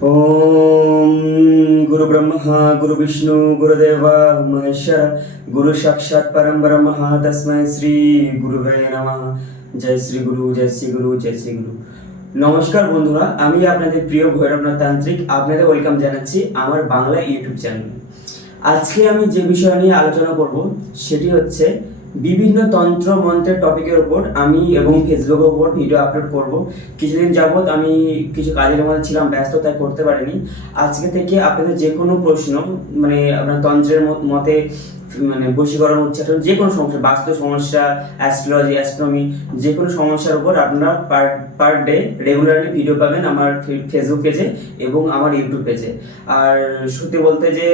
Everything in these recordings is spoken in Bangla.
ओम गुरु ब्रह्मा गुरु विष्णु गुरुदेवा महेश्वर गुरु साक्षात परम ब्रह्म तस्मै श्री गुरुवे नमः। जय श्री गुरु जय श्री गुरु जय श्री गुरु। নমস্কার বন্ধুরা, আমি আপনাদের প্রিয় ভৈরবনাথ তান্ত্রিক আপনাদের ওয়েলকাম জানাচ্ছি আমার বাংলা ইউটিউব চ্যানেলে। আজকে আমি যে বিষয় নিয়ে আলোচনা করব সেটি হচ্ছে বিভিন্ন তন্ত্র মন্ত্রের টপিকের উপর আমি এবং ফেসবুকের উপর ভিডিও আপলোড করব। কিছুদিন যাবত আমি কিছু কাজের মধ্যে ছিলাম, ব্যস্ত, তাই করতে পারিনি। আজকে থেকে আপনাদের যে কোনো প্রশ্ন, মানে আপনার তন্ত্রের মতে মানে বশীকরণ, উচ্চারণ, যে কোনো সমস্যা, বাস্তু সমস্যা, অ্যাস্ট্রোলজি, অ্যাস্ট্রোনমি, যে কোনো সমস্যার উপর আপনারা পার ডে রেগুলারলি ভিডিও পাবেন আমার ফেসবুক পেজে এবং আমার ইউটিউব পেজে। আর সত্যি বলতে যে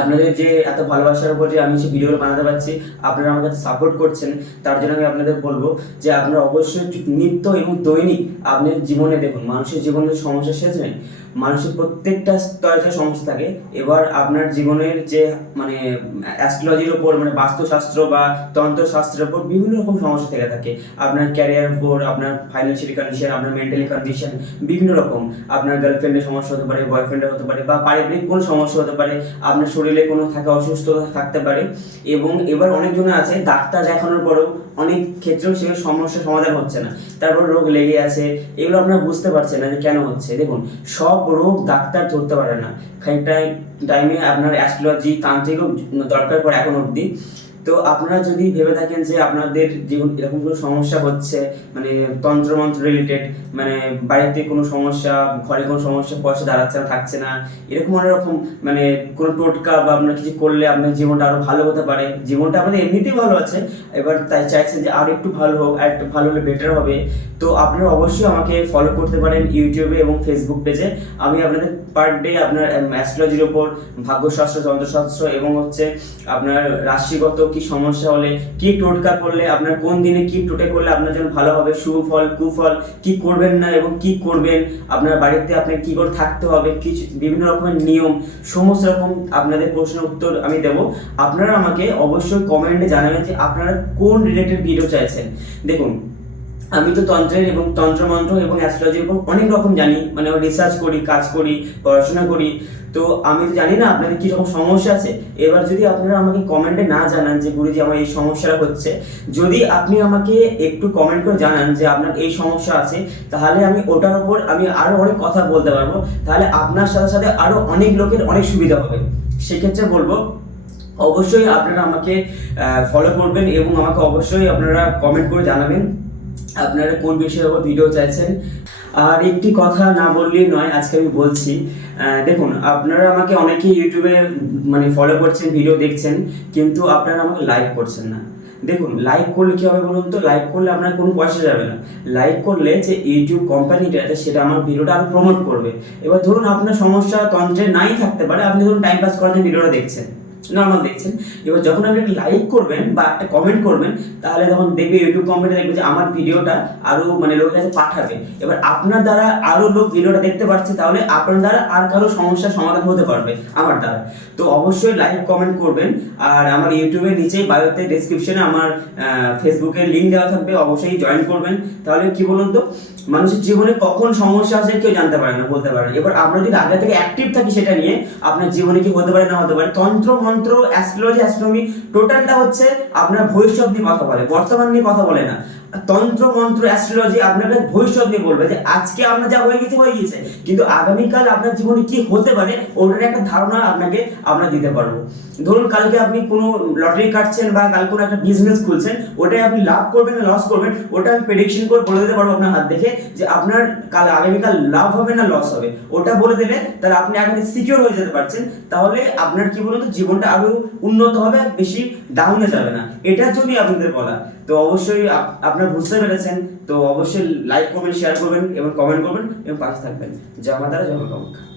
আপনাদের যে এত ভালোবাসার উপর যে আমি সে ভিডিওগুলো বানাতে পারছি, আপনারা আমার কাছে সাপোর্ট করছেন, তার জন্য আমি আপনাদের বলবো যে আপনারা অবশ্যই নিত্য এবং দৈনিক আপনার জীবনে দেখুন, মানুষের জীবনে সমস্যা শেষ নেই, মানুষের প্রত্যেকটা স্তরে সমস্যা থাকে। এবার আপনার জীবনের যে মানে অ্যাস্ট্রোলজির ওপর, মানে বাস্তুশাস্ত্র বা তন্ত্রশাস্ত্রের ওপর বিভিন্ন রকম সমস্যা থেকে থাকে। আপনার ক্যারিয়ার উপর, আপনার ফাইন্যান্সিয়াল কন্ডিশন, আপনার মেন্টালি কন্ডিশন, বিভিন্ন রকম, আপনার গার্লফ্রেন্ডের সমস্যা হতে পারে, বয়ফ্রেন্ডের হতে পারে, বা পারিবারিক কোনো সমস্যা হতে পারে, আপনার শরীরে কোনো থাকা অসুস্থতা থাকতে পারে। এবং এবার অনেকজন আছে ডাক্তার দেখানোর পরেও অনেক ক্ষেত্রেও সেগুলো সমস্যার সমাধান হচ্ছে না, তারপর রোগ লেগে আছে। এগুলো আপনারা বুঝতে পারছেন না যে কেন হচ্ছে। দেখুন, সব রোগ ডাক্তার ধরতে পারে না, খানিকটা টাইমে আপনার অ্যাস্ট্রোলজি তান্ত্রিকও দরকার পড়ে এখন অবধি। তো আপনারা যদি ভেবে থাকেন যে আপনাদের জীবন এরকম কোনো সমস্যা হচ্ছে, মানে তন্ত্রমন্ত্র রিলেটেড, মানে বাড়িতে কোনো সমস্যা, ঘরে কোনো সমস্যা, পয়সা দাঁড়াচ্ছে না, থাকছে না, এরকম অনেক রকম, মানে কোনো টোটকা বা আপনার কিছু করলে আপনার জীবনটা আরও ভালো হতে পারে। জীবনটা আপনাদের এমনিতেই ভালো আছে, এবার তাই চাইছেন যে আর একটু ভালো হোক, আর একটু ভালো হলে বেটার হবে। তো আপনারা অবশ্যই আমাকে ফলো করতে পারেন ইউটিউবে এবং ফেসবুক পেজে। আমি আপনাদের পার ডে আপনার অ্যাস্ট্রোলজির ওপর, ভাগ্যশাস্ত্র, তন্ত্রশাস্ত্র এবং হচ্ছে আপনার রাশিগত কি সমস্যা হলে, কি টোটকা করলে, আপনার কোন দিনে কি টোটে করলে আপনার জন্য ভালো হবে, সুফল কুফল, কি করবেন না এবং কি করবেন, আপনার বাড়িতে আপনার কি করে থাকতে হবে, কিছু বিভিন্ন রকমের নিয়ম, সমস্ত রকম আপনাদের প্রশ্নের উত্তর আমি দেব। আপনারা আমাকে অবশ্যই কমেন্টে জানাবেন যে আপনারা কোন রিলেটেড ভিডিও চাইছেন। দেখুন, আমি তো তন্ত্রের এবং তন্ত্রমন্ত্র এবং অ্যাস্ট্রোলজির উপর অনেক রকম জানি, মানে রিসার্চ করি, কাজ করি, পড়াশোনা করি। তো আমি জানি না আপনাদের কী রকম সমস্যা আছে। এবার যদি আপনারা আমাকে কমেন্টে না জানান যে গুরুজি আমার এই সমস্যাটা হচ্ছে, যদি আপনি আমাকে একটু কমেন্ট করে জানান যে আপনার এই সমস্যা আছে, তাহলে আমি ওটার ওপর আমি আরও অনেক কথা বলতে পারবো। তাহলে আপনার সাথে সাথে আরও অনেক লোকের অনেক সুবিধা হবে। সেক্ষেত্রে বলবো অবশ্যই আপনারা আমাকে ফলো করবেন এবং আমাকে অবশ্যই আপনারা কমেন্ট করে জানাবেন আপনারা কোন বিষয়ের উপর ভিডিও চাইছেন। আর একটি কথা না বললেই নয়, আজকে আমি বলছি। দেখুন, আপনারা আমাকে অনেকেই ইউটিউবে মানে ফলো করছেন, ভিডিও দেখছেন, কিন্তু আপনারা আমাকে লাইক করছেন না। দেখুন, লাইক করলে কী হবে বলুন তো? লাইক করলে আপনার কোনো পয়সা যাবে না। লাইক করলে যে ইউটিউব কোম্পানিটা আছে সেটা আমার ভিডিওটা আরও প্রমোট করবে। এবার ধরুন আপনার সমস্যা তন্ত্রে নাই থাকতে পারে, আপনি ধরুন টাইম পাস করার জন্য ভিডিওটা দেখছেন, নর্মাল দেখছেন। এবার যখন আপনি একটা লাইক করবেন বা একটা কমেন্ট করবেন, তাহলে তখন দেখবে ইউটিউব কোম্পানি দেখবে যে আমার ভিডিওটা আরও মানে লোকের কাছে পাঠাবে। এবার আপনার দ্বারা আরও লোক ভিডিওটা দেখতে পাচ্ছে, তাহলে আপনার দ্বারা আর কারো সমস্যার সমাধান হতে পারবে আমার দ্বারা। তো অবশ্যই লাইক কমেন্ট করবেন। আর আমার ইউটিউবের নিচেই বায়োতে ডেসক্রিপশনে আমার ফেসবুকের লিঙ্ক দেওয়া থাকবে, অবশ্যই জয়েন করবেন। তাহলে কি বলুন তো, মানুষের জীবনে কখন সমস্যা আসে কেউ জানতে পারে না, বলতে পারে না। এবার আমরা যদি আগে থেকে অ্যাক্টিভ থাকি সেটা নিয়ে, আপনার জীবনে কি হতে পারে না হতে পারে। তন্ত্র মন্ত্র, অ্যাস্ট্রোলজি, অ্যাস্ট্রোনমি টোটালটা হচ্ছে আপনার ভবিষ্যৎ নিয়ে কথা বলে, বর্তমান নিয়ে কথা বলে না। তন্ত্র মন্ত্র অ্যাস্ট্রোলজি আপনাকে ভবিষ্যৎ নিয়ে বলবে যে আজকে আপনার যা হয়ে গেছে, কিন্তু আগামীকাল আপনার জীবনে কি হতে পারে ওটার একটা ধারণা আপনাকে আমরা দিতে পারবো। ধরুন কালকে আপনি কোনো লটারি কাটছেন বা কাল কোনো একটা বিজনেস খুলছেন, ওটাই আপনি লাভ করবেন না লস করবেন, ওটা আমি প্রেডিকশন করে বলে দিতে পারবো আপনার হাত দেখে যে আপনার আগামীকাল লাভ হবে না লস হবে। ওটা বলে দিলে তাহলে আপনি আগে সিকিউর হয়ে যেতে পারছেন। তাহলে আপনার কি বলুন তো, জীবনটা আরো উন্নত হবে, বেশি ডাউনে যাবে না। এটার জন্যই আপনাদের বলা। তো অবশ্যই আপনারা বুঝতে পেরেছেন। তো অবশ্যই লাইক করবেন, শেয়ার করবেন এবং কমেন্ট করবেন এবং পাশে থাকবেন। জয় মাতা, জয় মা কামাখ্যা।